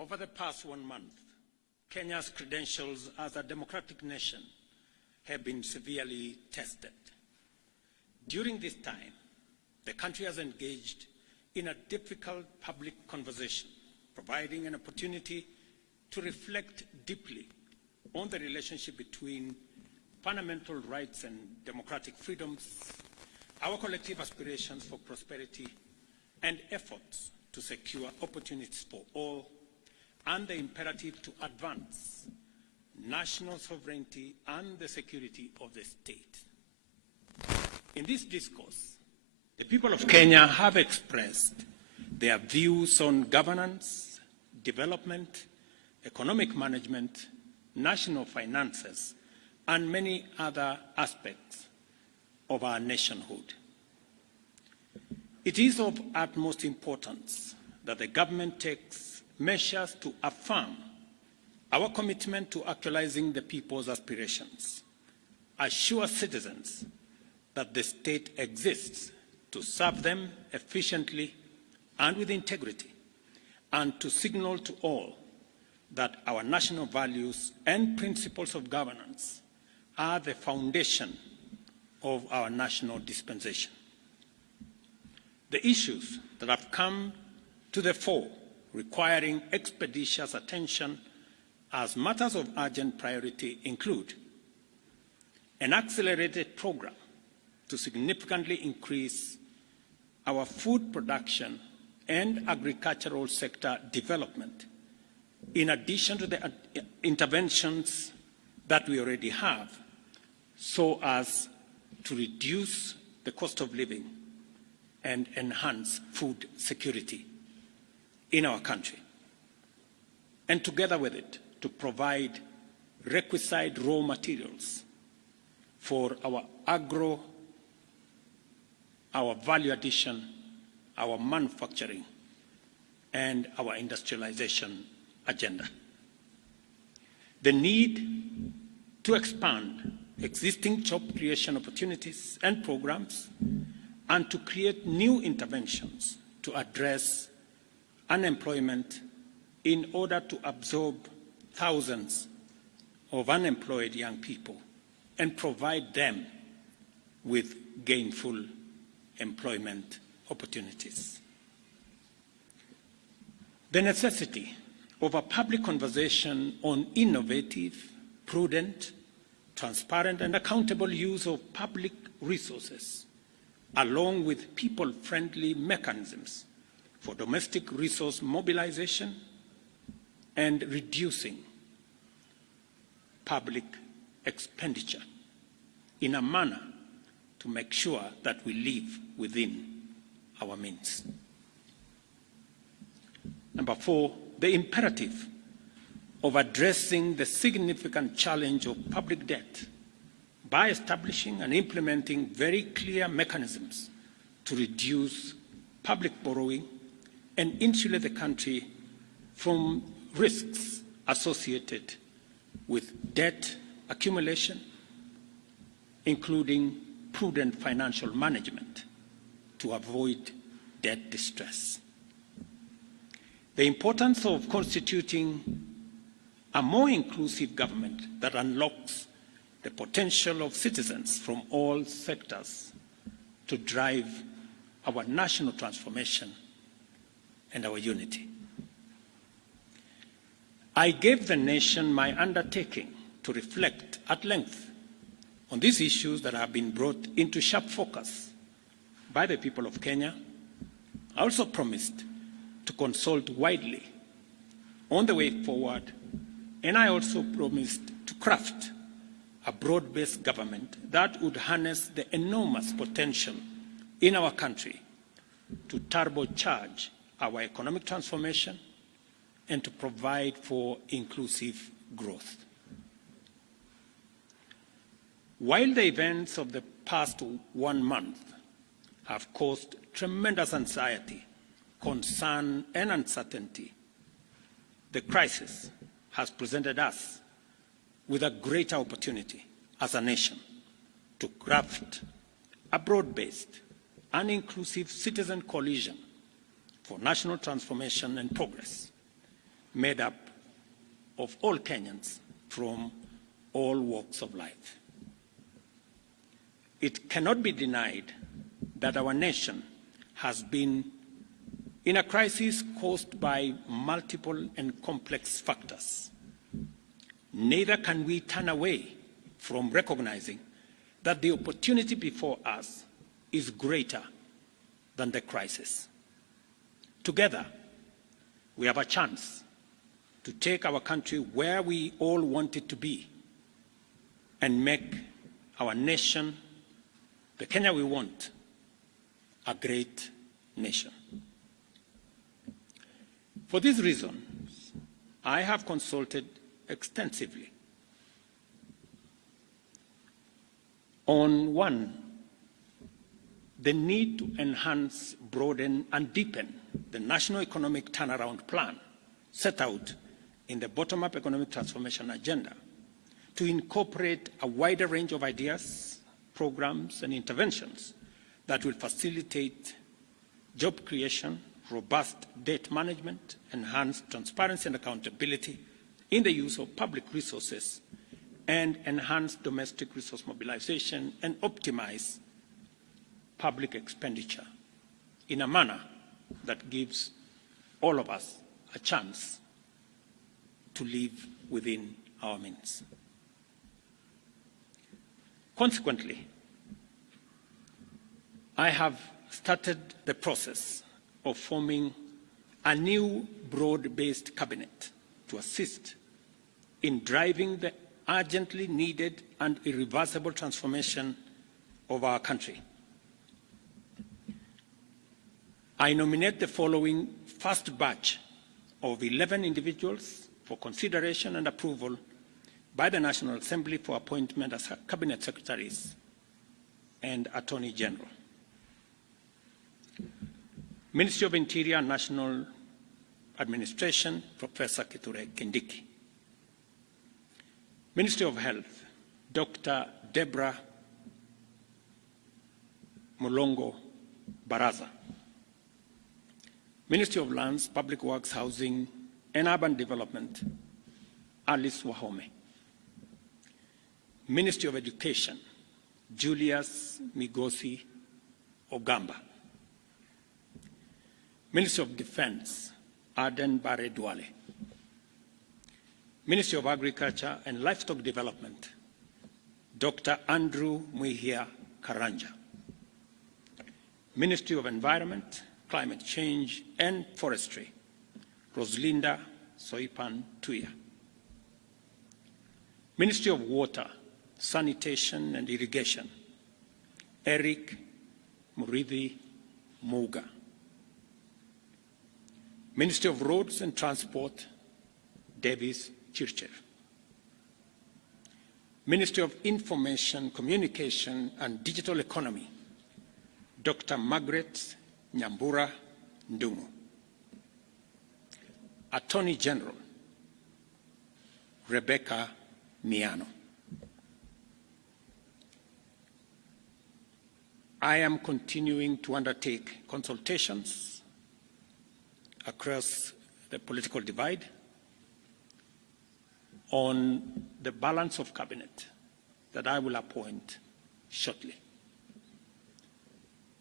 Over the past 1 month, Kenya's credentials as a democratic nation have been severely tested. During this time, the country has engaged in a difficult public conversation, providing an opportunity to reflect deeply on the relationship between fundamental rights and democratic freedoms, our collective aspirations for prosperity, and efforts to secure opportunities for all, and the imperative to advance national sovereignty and the security of the state. In this discourse, the people of Kenya have expressed their views on governance, development, economic management, national finances, and many other aspects of our nationhood. It is of utmost importance that the government takes measures to affirm our commitment to actualizing the people's aspirations, assure citizens that the state exists to serve them efficiently and with integrity, and to signal to all that our national values and principles of governance are the foundation of our national dispensation. The issues that have come to the fore requiring expeditious attention as matters of urgent priority include an accelerated program to significantly increase our food production and agricultural sector development, in addition to the interventions that we already have, so as to reduce the cost of living and enhance food security in our country, and together with it, to provide requisite raw materials for our our value addition, our manufacturing, and our industrialization agenda. The need to expand existing job creation opportunities and programs, and to create new interventions to address unemployment in order to absorb thousands of unemployed young people and provide them with gainful employment opportunities. The necessity of a public conversation on innovative, prudent, transparent, and accountable use of public resources, along with people-friendly mechanisms for domestic resource mobilization and reducing public expenditure in a manner to make sure that we live within our means. Number 4, the imperative of addressing the significant challenge of public debt by establishing and implementing very clear mechanisms to reduce public borrowing and insulate the country from risks associated with debt accumulation, including prudent financial management to avoid debt distress. The importance of constituting a more inclusive government that unlocks the potential of citizens from all sectors to drive our national transformation and our unity. I gave the nation my undertaking to reflect at length on these issues that have been brought into sharp focus by the people of Kenya. I also promised to consult widely on the way forward, and I also promised to craft a broad-based government that would harness the enormous potential in our country to turbocharge our economic transformation and to provide for inclusive growth. While the events of the past 1 month have caused tremendous anxiety, concern, and uncertainty, the crisis has presented us with a greater opportunity as a nation to craft a broad-based and inclusive citizen coalition for national transformation and progress, made up of all Kenyans from all walks of life. It cannot be denied that our nation has been in a crisis caused by multiple and complex factors. Neither can we turn away from recognizing that the opportunity before us is greater than the crisis. Together, we have a chance to take our country where we all want it to be and make our nation, the Kenya we want, a great nation. For this reason, I have consulted extensively on one, the need to enhance, broaden, and deepen the National Economic Turnaround Plan set out in the Bottom-up Economic Transformation Agenda to incorporate a wider range of ideas, programs, and interventions that will facilitate job creation, robust debt management, enhanced transparency and accountability in the use of public resources, and enhance domestic resource mobilization and optimize public expenditure in a manner that gives all of us a chance to live within our means. Consequently, I have started the process of forming a new broad-based cabinet to assist in driving the urgently needed and irreversible transformation of our country. I nominate the following first batch of 11 individuals for consideration and approval by the National Assembly for appointment as Cabinet Secretaries and Attorney General. Ministry of Interior and National Administration, Professor Kithure Kindiki. Ministry of Health, Dr. Deborah Mulongo Baraza. Ministry of Lands, Public Works, Housing, and Urban Development, Alice Wahome. Ministry of Education, Julius Migosi Ogamba. Ministry of Defense, Aden Bare Duale. Ministry of Agriculture and Livestock Development, Dr. Andrew Muhia Karanja. Ministry of Environment, Climate Change and Forestry, Roslinda Soipan Tuya. Ministry of Water, Sanitation and Irrigation, Eric Murithi Muga. Ministry of Roads and Transport, Davis Chirchev. Ministry of Information, Communication and Digital Economy, Dr. Margaret Nyambura Ndungu. Attorney General, Rebecca Miano. I am continuing to undertake consultations across the political divide on the balance of cabinet that I will appoint shortly.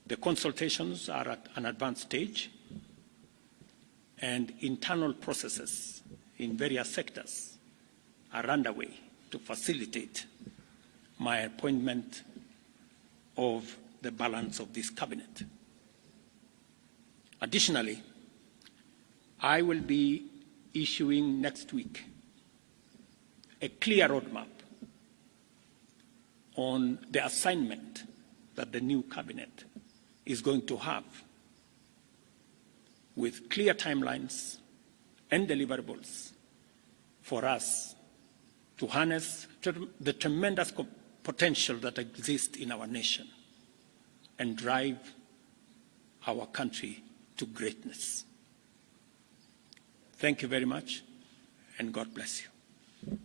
The consultations are at an advanced stage, and internal processes in various sectors are underway to facilitate my appointment of the balance of this cabinet. Additionally, I will be issuing next week a clear roadmap on the assignment that the new cabinet is going to have, with clear timelines and deliverables for us to harness the tremendous potential that exists in our nation and drive our country to greatness. Thank you very much, and God bless you.